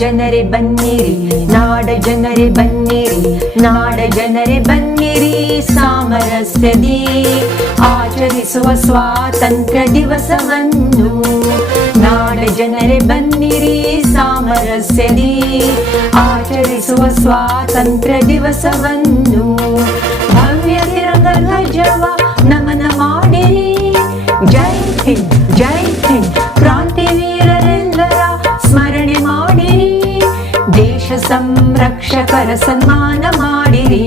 ಜನರೇ ಬನ್ನಿರಿ, ನಾಡ ಜನರೇ ಬನ್ನಿರಿ, ನಾಡ ಜನರೇ ಬನ್ನಿರಿ, ಸಾಮರಸ್ಯದಿ ಆಚರಿಸುವ ಸ್ವಾತಂತ್ರ್ಯ ದಿವಸವನ್ನು. ನಾಡ ಜನರೇ ಬನ್ನಿರಿ, ಸಾಮರಸ್ಯದಿ ಆಚರಿಸುವ ಸ್ವಾತಂತ್ರ್ಯ ದಿವಸವನ್ನು. ಭವ್ಯ ತಿರಂಗ ಧ್ವಜವ ನಮನ ಮಾಡಿರಿ, ಜೈ ಹಿಂದ್ ಜೈ ಹಿಂದ್ ಕ್ರಾಂತಿವೀರರೆಲ್ಲರ ಸ್ಮರಣೆ ಮಾಡಿರಿ, ದೇಶ ಸಂರಕ್ಷಕರ ಸನ್ಮಾನ ಮಾಡಿರಿ,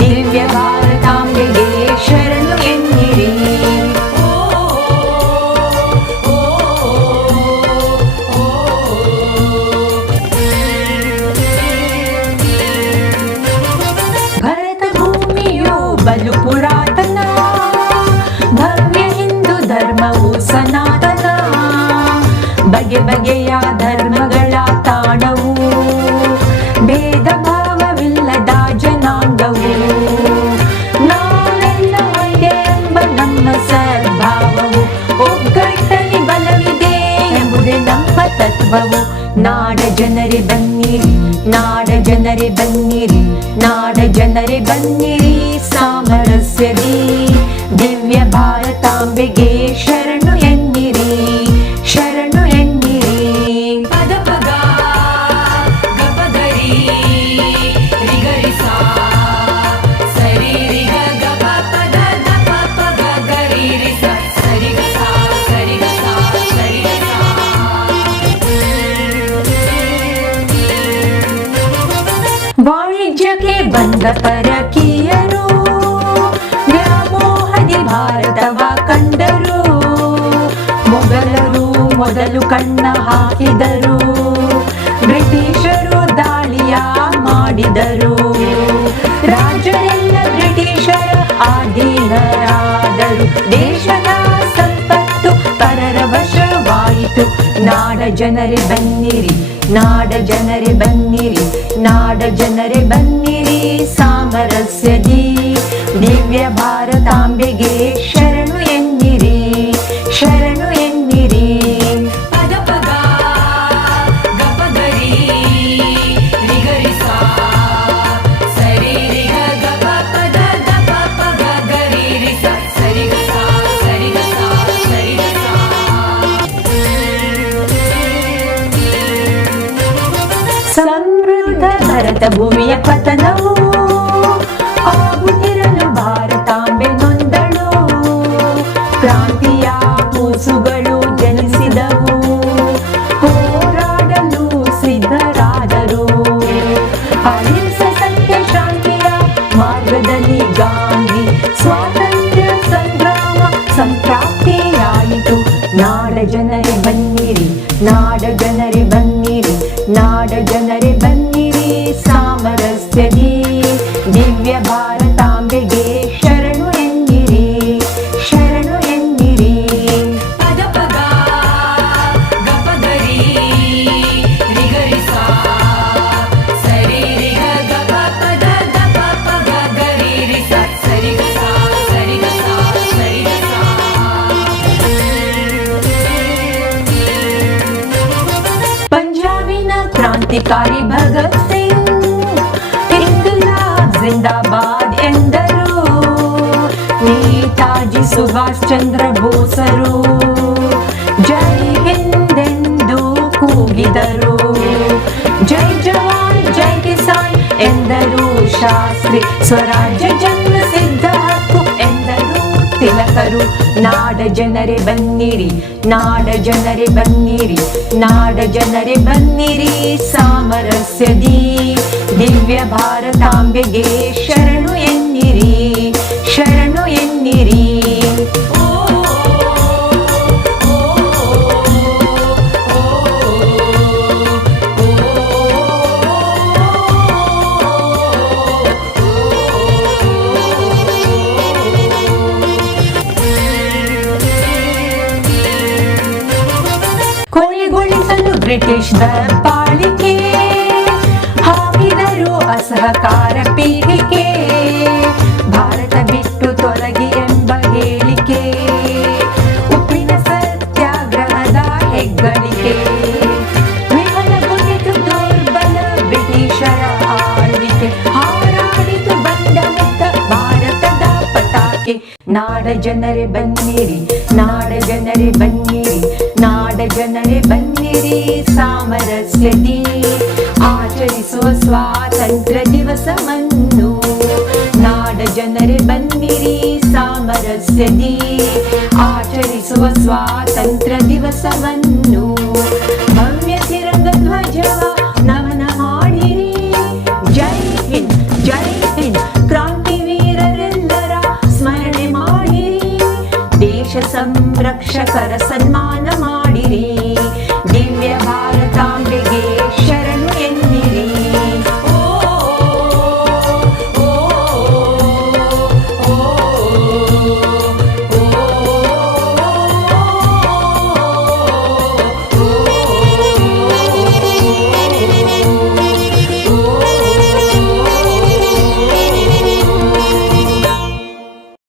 ದಿವ್ಯ ಭಾರತಾಂಬೆಗೆ ಶರಣು ಎನ್ನಿರಿ. ಭರತ ಭೂಮಿಯು ಬಲು ಪುರಾತನ, ಭವ್ಯ ಹಿಂದೂ ಧರ್ಮವು ಸನಾತನ, ಬಗೆ ಬಗೆಯ ಧರ್ಮಗಳ ತಾಣವು, ಭೇದ ಭಾವವಿಲ್ಲದ ಜನಾಂಗವು, ನಾವೆಲ್ಲ ಒಂದೇ ಎಂಬ ನಮ್ಮ ಸದ್ಭಾವವು, ಒಗ್ಗಟ್ಟಲ್ಲಿ ಬಲವಿದೆ ಎಂಬುದೇ ನಮ್ಮ ತತ್ವವು. ನಾಡ ಜನರೇ ಬನ್ನಿರಿ, ನಾಡ ಜನರೇ ಬನ್ನಿರಿ, ನಾಡ ಜನರೇ ಬನ್ನಿರಿ, ಸಾಮರಸ್ಯದಿ ದಿವ್ಯ ಭಾರತಾಂಬೆಗೆ ಶರಣು ಎನ್ನಿರಿ, ಶರಣು ಎನ್ನಿರಿ. ಪದ ಪಗ ಗಪಗರಿ ರಿಗರಿ ಸಾ ಸರಿ ರಿಗ ಗಪ ಪದ ದಪ ಪಗ ಗರಿ ರಿ ಸ ಸರಿ ಗ ಸಾ ಸರಿ ಗ ಸಾ ಸರಿ ಗ ಸಾ. ವಾಣಿಜ್ಯಕ್ಕೆ ಬಂದ ಪರಕೀಯರು ವ್ಯಾಮೋಹದಿ ಭಾರತವ ಕಂಡರು, ಮೊಘಲರು ಮೊದಲು ಕಣ್ಣ ಹಾಕಿದರು, ಬ್ರಿಟಿಷರು ದಾಳಿಯ ಮಾಡಿದರು, ರಾಜರೆಲ್ಲ ಬ್ರಿಟಿಷರ ಅಧೀನರಾದರು, ದೇಶದ ಸಂಪತ್ತು ಪರರ ವಶವಾಯಿತು. ನಾಡ ಜನರೇ ಬನ್ನಿರಿ, ನಾಡ ಜನರೇ ಬನ್ನಿರಿ, ನಾಡ ಜನರೇ ಬನ್ನಿರಿ, ಸಾಮರಸ್ಯದಿ ದಿವ್ಯ ಭಾರತಾಂಬೆಗೆ ಶರಣು ಎನ್ನಿರಿ, ಶರಣು ಎನ್ನಿರಿ. ಪದ ಪಗ ಗಪಗರಿ ರಿಗರಿ ಸಾ ಸರಿ ರಿಗ ಗಪ ಪದ ದಪ ಪಗ ಗರಿ ರಿ ಸ ಸರಿ ಗ ಸಾ ಸರಿ ಗ ಸಾ ಸರಿ ಗ ಸಾ. ಸಮೃದ್ಧ ಭರತ ಭೂಮಿಯ ಪತನವು ಆಗುತ್ತಿರಲು ಭಾರತಾಂಬೆ ನೊಂದಳು, ಕ್ರಾಂತಿಯ ಕೂಸುಗಳು ಜನಿಸಿದವು, ಹೋರಾಡಲು ಸಿದ್ಧರಾದರು, ಅಹಿಂಸೆ ಸತ್ಯ ಶಾಂತಿಯ ಮಾರ್ಗದಲ್ಲಿ ಗಾಂಧಿ ಸ್ವಾತಂತ್ರ್ಯ ಸಂಗ್ರಾಮ ಸಂಪ್ರಾಪ್ತಿಯಾಯಿತು. ನಾಡ ಜನರೇ ಬನ್ನಿರಿ, ನಾಡ ಜನರೇ ಬನ್ನಿರಿ, ನಾಡ ಜನರೇ ಬನ್ನಿರಿ, ಸಾಮರಸ್ಯದಿ ದಿವ್ಯ ಭಾರತಾಂಬೆಗೆ ಶರಣು ಎನ್ನಿರಿ, ಶರಣು ಎನ್ನಿರಿ. ಪದ ಪಗ ಗಪಗರಿ ರಿಗರಿ ಸಾ ಸರಿ ರಿಗ ಗಪ ಪದ ದಪ ಪಗ ಗರಿ ರಿ ಸ ಸರಿ ಗ ಸಾ ಸರಿ ಗ ಸಾ ಸರಿ ಗ ಸಾ. ಪಂಜಾಬಿನ ಕ್ರಾಂತಿಕಾರಿ ಭಗತ್ ಸಿಂಗ್ ಇಂಕ್ಲಾಬ್ ಜಿಂದಾಬಾದ್ ಎಂದರು, ನೇತಾಜಿ ಸುಭಾಷ್ ಚಂದ್ರ ಬೋಸರು ಜೈ ಹಿಂದ್ ಎಂದು ಕೂಗಿದರು, ಜೈ ಜವಾನ್ ಜೈ ಕಿಸಾನ್ ಎಂದರು ಶಾಸ್ತ್ರಿ, ಸ್ವರಾಜ್ಯ ಜನ್ಮ ಸಿದ್ಧ ಹಕ್ಕು ಎಂದರು ತಿಲಕರು. ನಾಡ ಜನರೇ ಬನ್ನಿರಿ, ನಾಡ ಜನರೇ ಬನ್ನಿರಿ, ನಾಡ ಜನರೇ ಬನ್ನಿರಿ, ಸಾಮರಸ್ಯದಿ ದಿವ್ಯ ಭಾರತಾಂಬೆಗೆ ಶರಣು ಎನ್ನಿರಿ, ಶರಣು ಎನ್ನಿರಿ. ಕೊನೆಗೊಳಿಸಲು ಬ್ರಿಟಿಷ್ ದಬ್ಬಾಳಿಕೆ ಹಾಕಿದರು ಅಸಹಕಾರ ಪೀಳಿಗೆ, ಭಾರತ ಬಿಟ್ಟು ತೊಲಗಿ ಎಂಬ ಹೇಳಿಕೆ, ಉಪ್ಪಿನ ಸತ್ಯಾಗ್ರಹದ ಹೆಗ್ಗಳಿಕೆ, ವಿಫಲಗೊಂಡಿತು ನಾಡ ಜನರೇ ಬನ್ನಿರಿ, ನಾಡ ಜನರೇ ಬನ್ನಿರಿ, ನಾಡ ಜನರೇ ಬನ್ನಿರಿ, ಸಾಮರಸ್ಯದಿ ಆಚರಿಸುವ ಸ್ವಾತಂತ್ರ್ಯ ದಿವಸವನ್ನು. ನಾಡ ಜನರೇ ಬನ್ನಿರಿ, ಸಾಮರಸ್ಯದಿ ಆಚರಿಸುವ ಸ್ವಾತಂತ್ರ್ಯ ದಿವಸವನ್ನು. ಭವ್ಯ ತಿರಂಗ ಧ್ವಜವ ನಮನ ಮಾಡಿರಿ, ಜೈ ಹಿಂದ್ ಜೈ ಹಿಂದ್, ಕ್ರಾಂತಿ ವೀರರೆಲ್ಲರ ಸ್ಮರಣೆ ಮಾಡಿರಿ, ದೇಶ ಸಂರಕ್ಷಕರ ಸನ್ಮಾನ